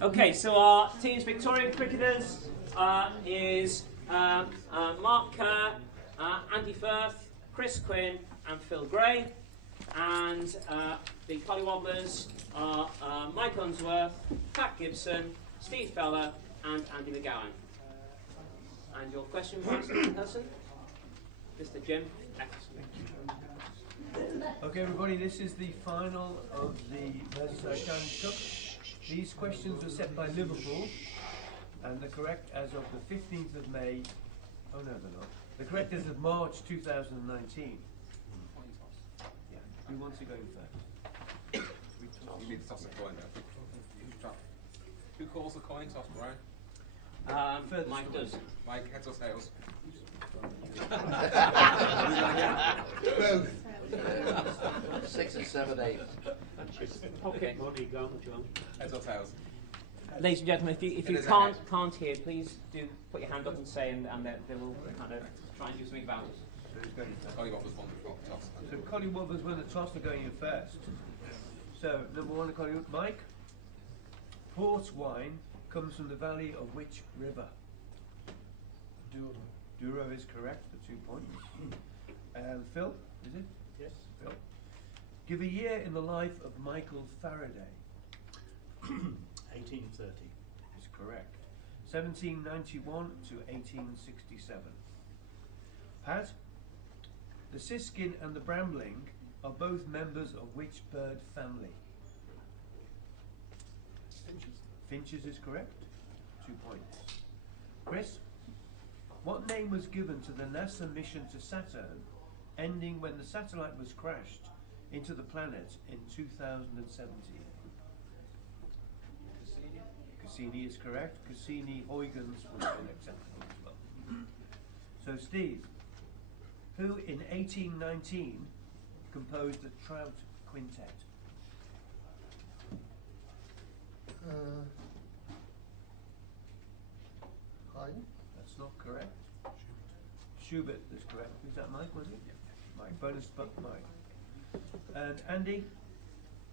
Okay, so our team's Victorian Cricketers is Mark Kerr, Andy Firth, Chris Quinn and Phil Gray. And the Collywobblers are Mike Unsworth, Pat Gibson, Steve Feller and Andy McGowan. And your question, Mr. Hudson? Mr. Jim. Okay, everybody, this is the final of the Merseyside Challenge Cup. These questions were set by Liverpool, and they're correct as of the 15th of May. Oh, no, they're not. They're correct as of March 2019. Yeah, who wants to go in first? You need to toss a coin there. Who calls the coin toss, Brian? Mike does. Mike, heads or tails? Both. 6 and 7, 8. Okay. Heads or tails? Ladies and gentlemen, if you can't hear, please do put your hand up and say, and they will kind of try and do something about it. So who's going first? Collywobblers won the toss. So Collywobblers won the toss, they're going in first. So, number one, Collywobblers. Mike, port wine comes from the valley of which river? Douro is correct for 2 points. And Phil, is it? Yes. Phil. Give a year in the life of Michael Faraday. 1830. Is correct. 1791 to 1867. Pat, the siskin and the brambling are both members of which bird family? Finches. Finches is correct. 2 points. Chris, what name was given to the NASA mission to Saturn, ending when the satellite was crashed into the planet in 2017? Cassini is correct. Cassini-Huygens would have been acceptable as well. So Steve, who in 1819 composed the Trout Quintet? Haydn. That's not correct. Schubert is correct. Is that Mike, was it? Yeah. Mike. Bonus spot, Mike. And Andy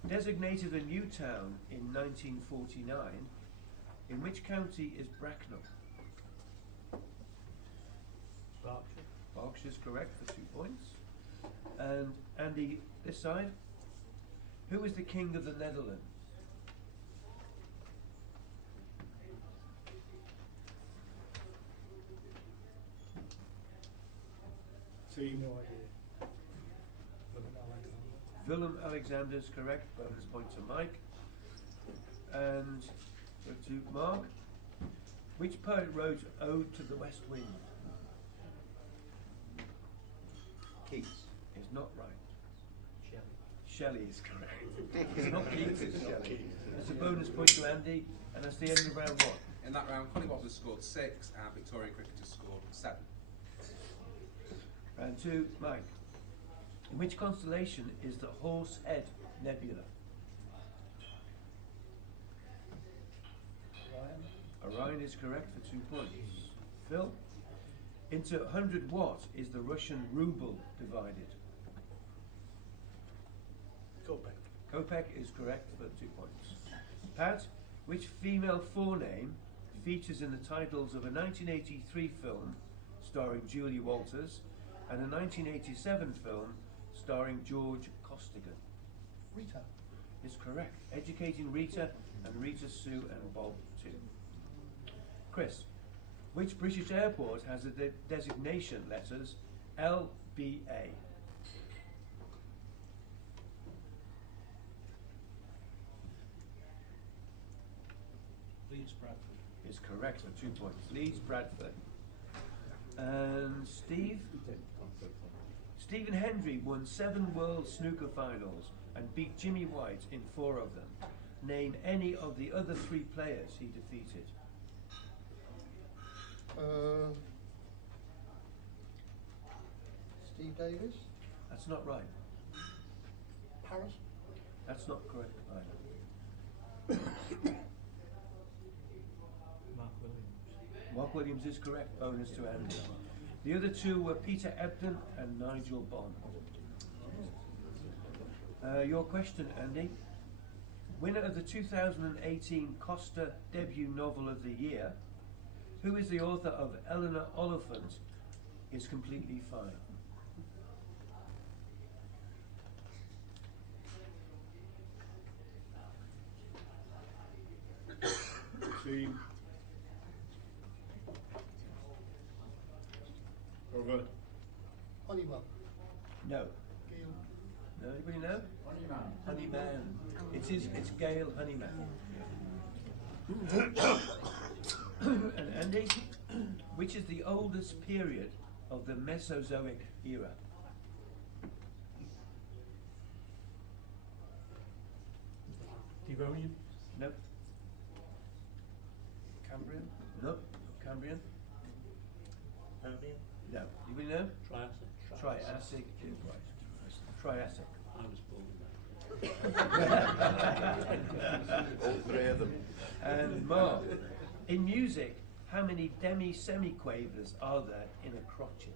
designated a new town in 1949. In which county is Bracknell? Berkshire. Berkshire is correct for 2 points. And Andy, this side. Who is the king of the Netherlands? So you know idea. Willem Alexander is correct. Bonus point to Mike. And go to Mark. Which poet wrote Ode to the West Wind? Keats. Is not right. Shelley. Shelley is correct. It's not Keats, it's Shelley. It's a bonus point to Andy, and that's the end of round one. In that round, Collywobblers scored 6 and Victorian Cricketers scored 7. Round two, Mike. In which constellation is the Horsehead Nebula? Orion is correct for 2 points. Phil? Into 100 what is the Russian ruble divided? Kopek is correct for 2 points. Pat, which female forename features in the titles of a 1983 film starring Julie Walters and a 1987 film starring George Costigan? Rita. Is correct. Educating Rita and Rita Sue and Bob too. Chris, which British airport has the designation letters LBA? Leeds Bradford. Is correct for 2 points. Leeds Bradford. And Steve? Stephen Hendry won 7 World Snooker finals and beat Jimmy White in 4 of them. Name any of the other 3 players he defeated. Steve Davis. That's not right. Paris. That's not correct either. Mark Williams. Mark Williams is correct. Bonus to Andy. The other 2 were Peter Ebdon and Nigel Bond. Your question, Andy. Winner of the 2018 Costa Debut Novel of the Year, who is the author of Eleanor Oliphant is Completely Fine. Team. Over. Honeywell. No. Gale. No, anybody know? Honeyman. Honeyman. It's Gail Honeyman. And Andy, which is the oldest period of the Mesozoic era? Devonian. Nope. Cambrian. Nope. Cambrian. Permian. No. Anybody know? Triassic. Triassic. Triassic. I was born. All three of them. And Mark, in music, how many demi-semiquavers are there in a crotchet?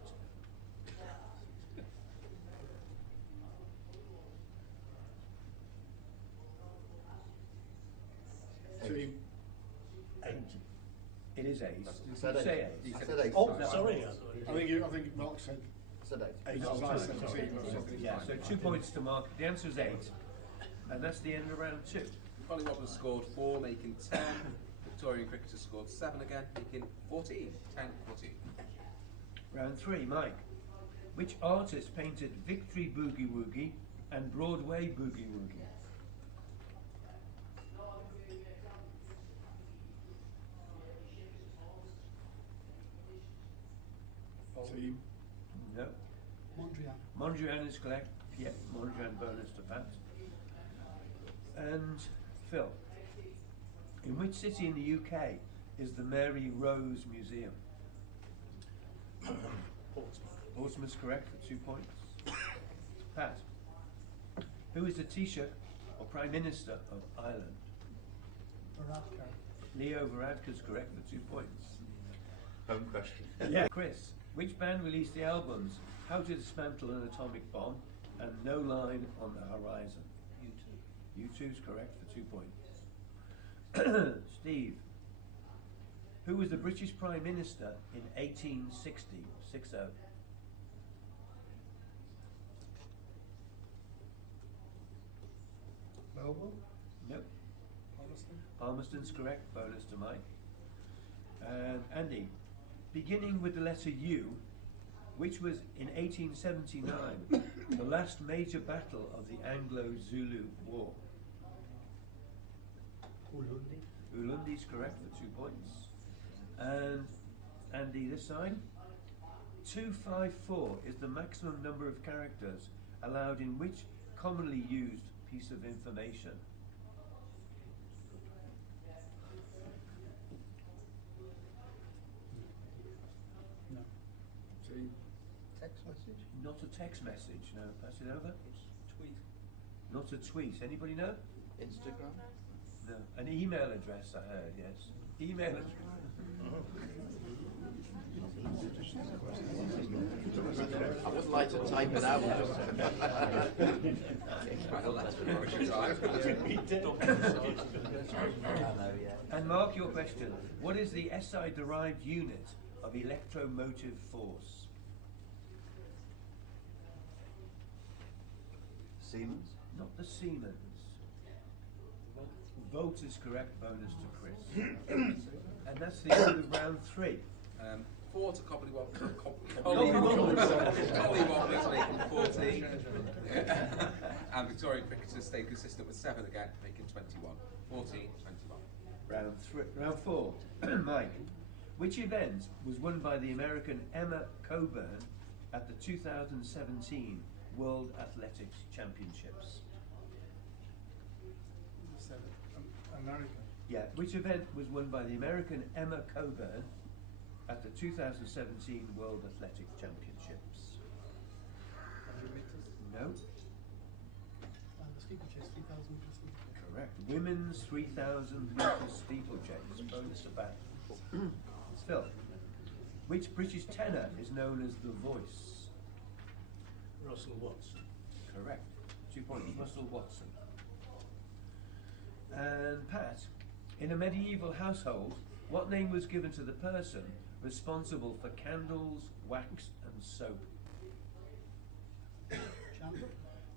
Team. 8. It is eight. Said Did you say eight. eight? I said 8. Oh, No. sorry. I think Mark said Said 8. 8. Oh, I sorry, said sorry. 17. I was talking Yeah, so 2 points to Mark. The answer is 8. And that's the end of round 2. Collywobblers scored 4, making 10. Victorian Cricketers scored 7 again, making 14. 10, 14. Round 3, Mike. Which artist painted Victory Boogie Woogie and Broadway Boogie Woogie? Team. No. Mondrian. Mondrian is correct. Yeah, Mondrian bonus to Pat. And Phil. In which city in the UK is the Mary Rose Museum? Portsmouth. Portsmouth's correct for 2 points. Pat. Who is the Taoiseach or Prime Minister of Ireland? Varadkar. Leo Varadkar's correct for 2 points. Home question. Yeah. Chris. Which band released the albums How to Dismantle an Atomic Bomb and No Line on the Horizon? U2's correct for 2 points. Steve. Who was the British Prime Minister in 1860? 60. Melbourne. Nope. Palmerston. Palmerston's correct. Bonus to Mike. And Andy. Beginning with the letter U, which was in 1879 the last major battle of the Anglo-Zulu War. Ulundi. Ulundi's correct for 2 points. And Andy, this side. 254 is the maximum number of characters allowed in which commonly used piece of information? No. Team. Text message. Not a text message, no. Pass it over. Tweet. Not a tweet. Anybody know? Instagram? No. An email address, I heard, yes. Email address. I wouldn't like to type it out. And Mark, your question. What is the SI-derived unit of electromotive force? Siemens? Not the Siemens. Volt is correct, bonus to Chris. And that's the end of round 3. 4 to Collywobblers making 14. And Victorian Cricketers stayed consistent with 7 again, making 21. 14, 21. Round 4. Mike, which event was won by the American Emma Coburn at the 2017 World Athletics Championships? America. Yeah, which event was won by the American Emma Coburn at the 2017 World Athletics Championships? 100 meters. No, The steeplechase, 3,000 meters steeplechase. correct. Women's 3,000 metres steeplechase. Bonus to bat. Phil, which British tenor is known as the Voice? Russell Watson. Correct. 2 points. Russell Watson. And Pat, in a medieval household, what name was given to the person responsible for candles, wax and soap? Chandler.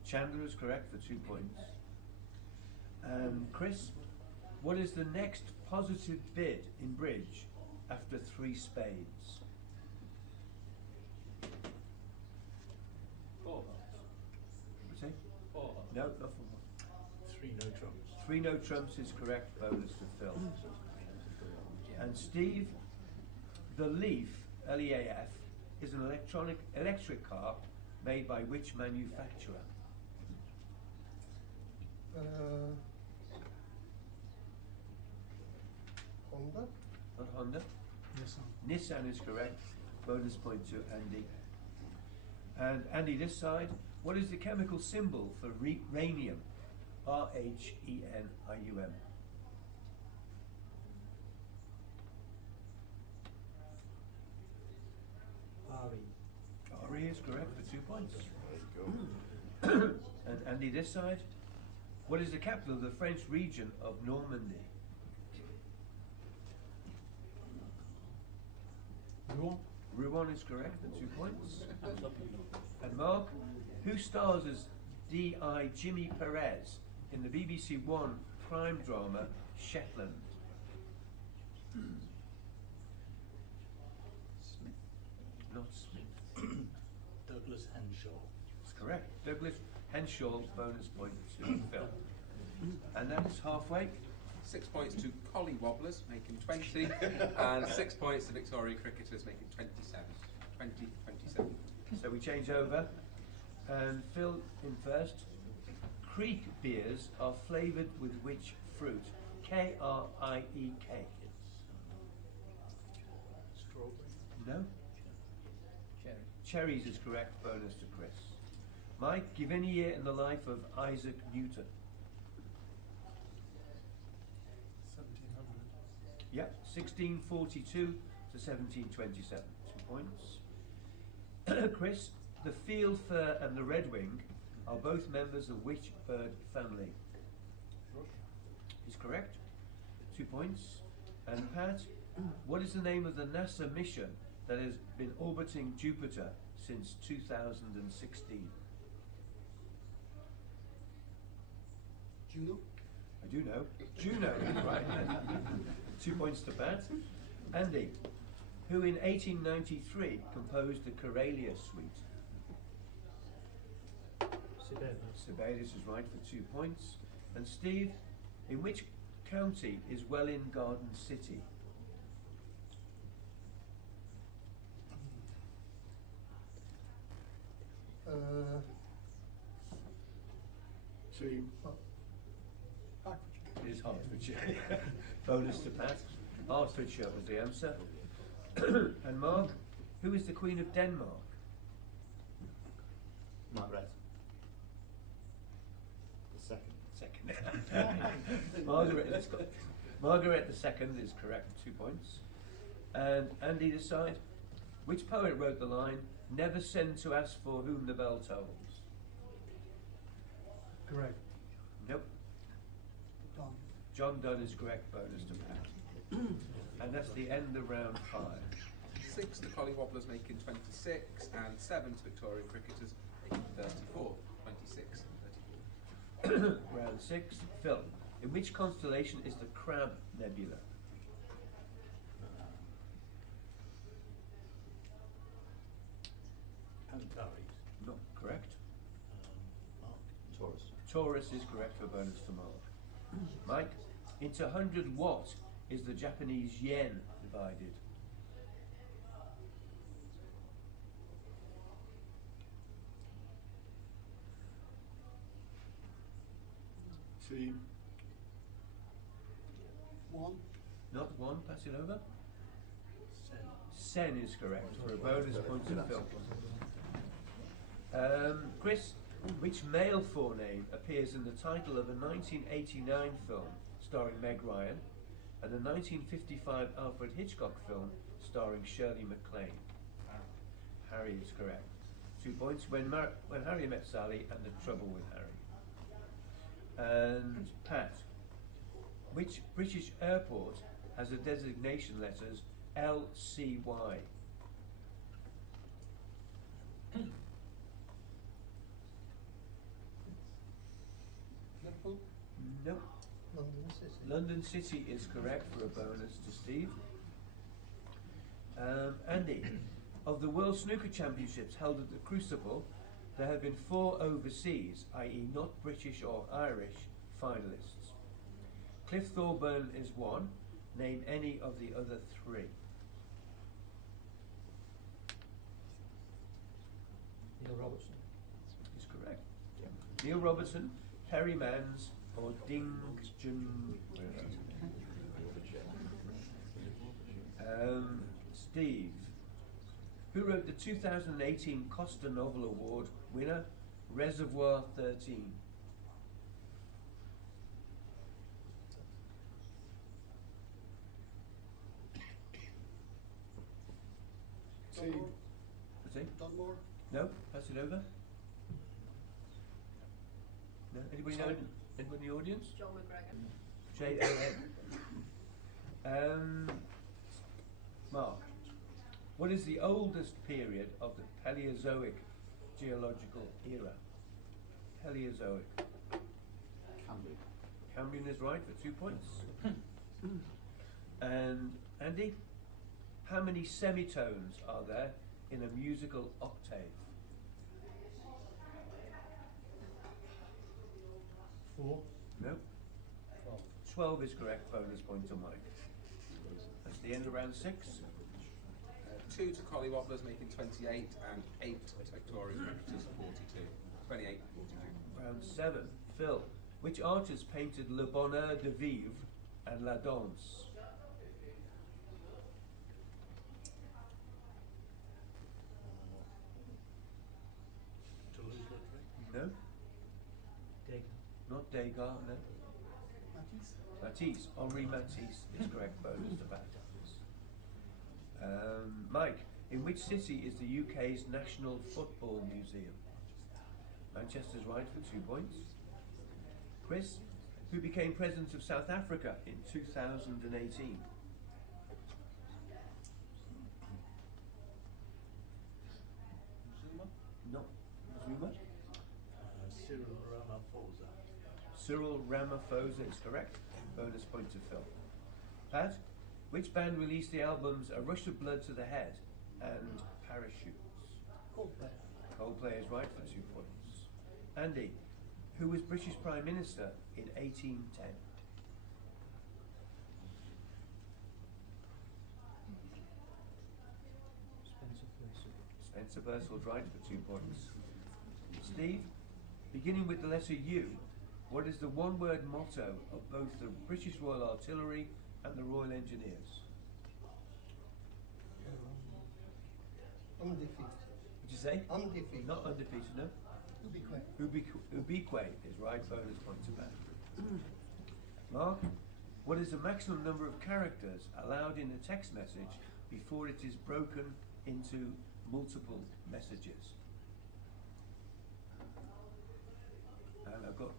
Chandler is correct for 2 points. Chris, what is the next positive bid in bridge after 3 spades? 4 holes. What's it? 4 holes. No, not for one. 3 no trumps. 3 no trumps is correct, bonus to Phil. And Steve, the Leaf, L-E-A-F, is an electric car made by which manufacturer? Honda. Not Honda. Nissan. Nissan is correct. Bonus point to Andy. And Andy, this side, what is the chemical symbol for rhenium? R-H-E-N-I-U-M. RE. R-E is correct for 2 points. There you go. And Andy, this side, what is the capital of the French region of Normandy? Rouen. Rouen is correct for 2 points. And Mark, who stars as D.I. Jimmy Perez in the BBC One crime drama Shetland? Smith. Not Smith. Douglas Henshaw. That's correct. Douglas Henshaw, bonus point to Phil. And that is halfway. 6 points to Collywobblers, making 20, and 6 points to Victorian Cricketers, making 27. 20, 27. So we change over. And Phil in first. Creek beers are flavoured with which fruit? K-R-I-E-K. Strawberry. No? Cherry. Cherries is correct, bonus to Chris. Mike, give any year in the life of Isaac Newton. 1700. Yep, 1642 to 1727. 2 points. Chris, the field fir and the redwing are both members of which bird family? Thrush. Is correct. 2 points. And Pat, what is the name of the NASA mission that has been orbiting Jupiter since 2016? Juno. I do know. Juno, right. 2 points to Pat. Andy, who in 1893 composed the Corelia Suite? Sibelius. Sibelius is right for 2 points. And Steve, in which county is Welwyn Garden City? Team. Hertfordshire. It is Hertfordshire. Bonus to Pat. Hertfordshire was the answer. And Mark, who is the Queen of Denmark? Margaret. The second. Second. Margaret the Second is correct, 2 points. And Andy this side, which poet wrote the line, "Never send to ask for whom the bell tolls"? Greg. Nope. Don. John Donne is correct, bonus to Pat. And that's the end of round 5. 6 to Collywobblers, making 26, and 7 to Victorian Cricketers, making 34. 26, 34. Round 6. Phil, in which constellation is the Crab Nebula? Antares. Not correct. Mark. Taurus. Taurus is correct for bonus to Mark. Mike, into 100 what is the Japanese yen divided? Team. 1. Not 1, pass it over. Sen. Sen is correct for a bonus point to Phil. Chris, which male forename appears in the title of a 1989 film starring Meg Ryan and a 1955 Alfred Hitchcock film starring Shirley MacLaine? Harry is correct. 2 points. When Harry Met Sally and The Trouble with Harry. And Pat, Which British airport has the designation letters LCY? Liverpool. No. London City. London City is correct for a bonus to Steve. Andy, of the World Snooker Championships held at the Crucible, there have been 4 overseas, i.e. not British or Irish, finalists. Cliff Thorburn is one. Name any of the other 3. Neil Robertson. Is correct. Neil Robertson, Perry Mans, or Ding Jun. Steve, who wrote the 2018 Costa Novel Award winner, Reservoir 13? Team. What's it? Dunmore. No? Pass it over? No? Anybody know? Anybody in the audience? John McGregor. J-O-N. Mark, what is the oldest period of the Paleozoic geological era? Paleozoic. Cambrian. Cambrian is right for 2 points. And Andy, how many semitones are there in a musical octave? 4. No? 12 is correct, bonus point to Mike. That's the end of round 6. 2 to Collywobblers, making 28, and 8 to Victorian Cricketers, 42. 28, 42. Round 7. Phil, which artist painted Le Bonheur de Vivre and La Danse? Toulouse-Lautrec. No? Degas. Not Degas, no. Matisse. Matisse, Henri Matisse is correct, bonus to that. Mike, in which city is the UK's National Football Museum? Manchester's right for 2 points. Chris, who became President of South Africa in 2018? Zuma. No. Zuma? Cyril Ramaphosa. Cyril Ramaphosa is correct. Bonus point to Phil. Pat, which band released the albums A Rush of Blood to the Head and Parachutes? Coldplay. Coldplay is right for 2 points. Andy, who was British Prime Minister in 1810? Spencer Perceval. Spencer Perceval's right for 2 points. Steve, beginning with the letter U, what is the one-word motto of both the British Royal Artillery and the Royal Engineers? Undefeated. What'd you say? Undefeated. Not undefeated, no? Ubique is right, bonus point to Matt. Mark, what is the maximum number of characters allowed in a text message before it is broken into multiple messages? And I've got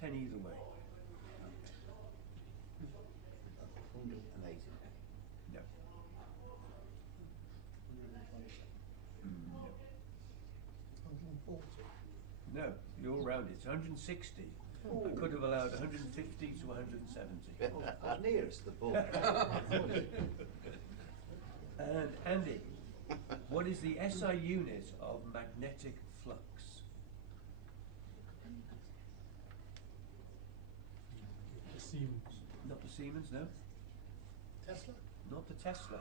10 either way. 180. No. 140. No, you're around it. 160. I could have allowed 150 to 170. Nearest the ball. And Andy, what is the SI unit of magnetic flux? The Siemens. Not the Siemens, no. Tesla. Not the Tesla.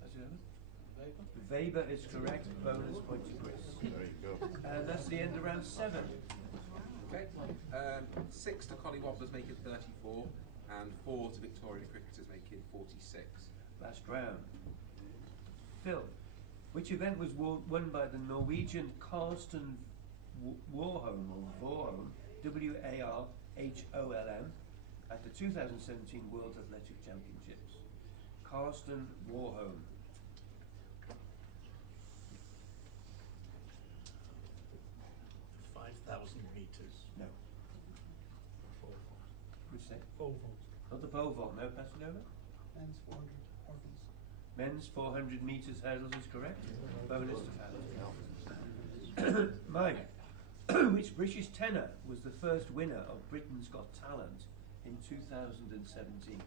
That's the other. Weber. Weber is correct. Bonus point to Chris. There you go. And that's the end of round 7. Okay. 6 to Collywobblers, making 34, and 4 to Victorian Cricketers, making 46. Last round. Phil, which event was won by the Norwegian Karsten Warholm, or Warholm, W-A-R-H-O-L-M, at the 2017 World Athletic Championships? Karsten Warholm. 5,000 meters. No. 4 Who'd say? volts. Not the pole vault, no, passing over. Men's 400 hurdles. Men's 400 metres hurdles is correct. Bonus to Pat. Mike, which British tenor was the first winner of Britain's Got Talent in 2017?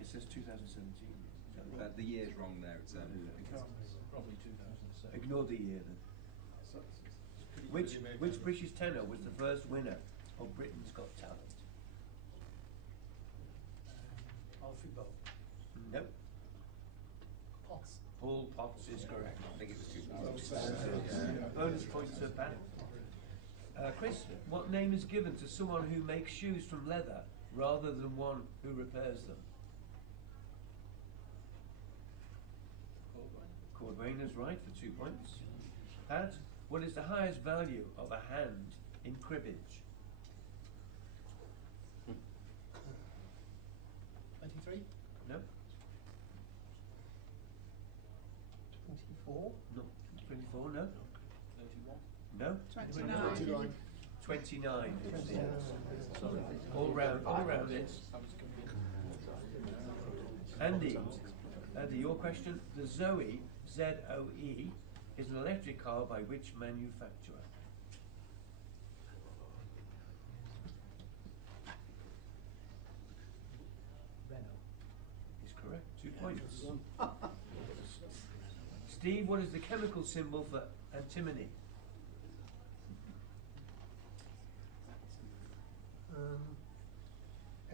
It says 2017. The year's wrong there. It's Probably 2007. Ignore the year then. Which British tenor was the first winner of Britain's Got Talent? Alfie Bow. Nope. Potts. Paul Potts is correct. I think it was 2007. Bonus points to Pat. Chris, what name is given to someone who makes shoes from leather rather than one who repairs them? Cordwain is right for 2 points. Pat, what is the highest value of a hand in cribbage? 23. No? 24. No. 24, no? 31. No? 29. 29 is the answer. All round it. Andy, your question. The Zoe, Z-O-E, is an electric car by which manufacturer? Renault. Is correct. 2 points. Steve, what is the chemical symbol for antimony?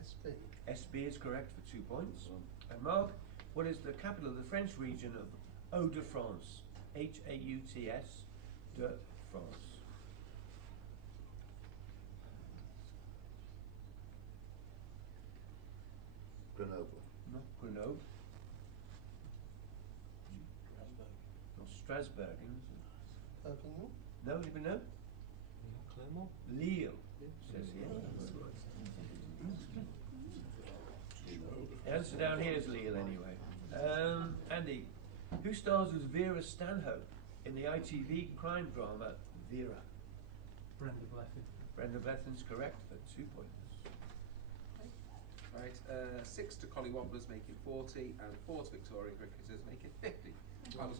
SB. SB is correct for 2 points. And Mark, what is the capital of the French region of Hauts-de-France? H-A-U-T-S, de France. Grenoble. No, Grenoble. Or Strasbourg. Perpignan. No, anybody know? Clermont. Lille, says here. The answer down here is Lille anyway. Andy, who stars as Vera Stanhope in the ITV crime drama Vera? Brenda Blethyn. Brenda Blethyn's correct for 2 points. Right, 6 to Collywobblers, making 40, and 4 to Victorian Cricketers, making 50. That was